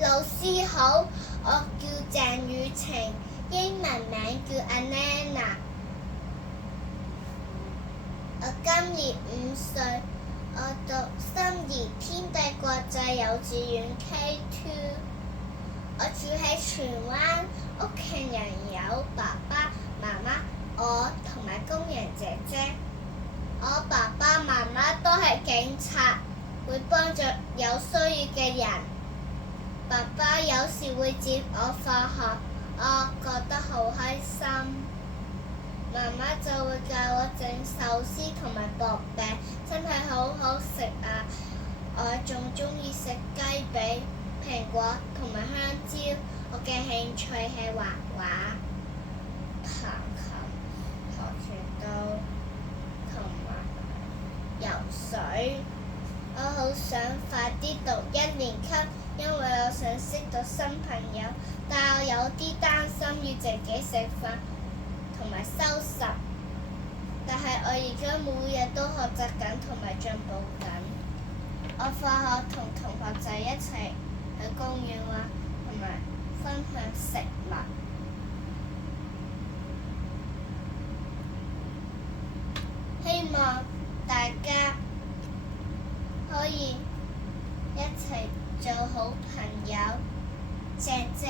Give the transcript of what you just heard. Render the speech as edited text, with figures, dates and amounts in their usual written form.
老師好，我叫鄭雨晴，英文名叫 Anana。我今年5歲，我讀心怡天地國際幼稚園 K2。我住喺荃灣，屋企人有爸爸媽媽，我同埋工人姐姐。我爸爸媽媽都係警察，會幫助有需要嘅人。爸爸有時會接我放學，我覺得好開心。媽媽就會教我整壽司同埋薄餅，真係好好食啊！我仲鍾意食雞髀、蘋果同埋香蕉。我嘅興趣係畫畫、彈琴、跆拳道同埋游水。我好想快啲讀1年級，因為我想識到新朋友，但我有啲擔心要自己食飯同埋收拾。但係我而家每日都學習緊同埋進步緊。我放學同同學仔一齊去公園玩，同埋分享食物。希望大家可以一齊做好朋友，謝謝。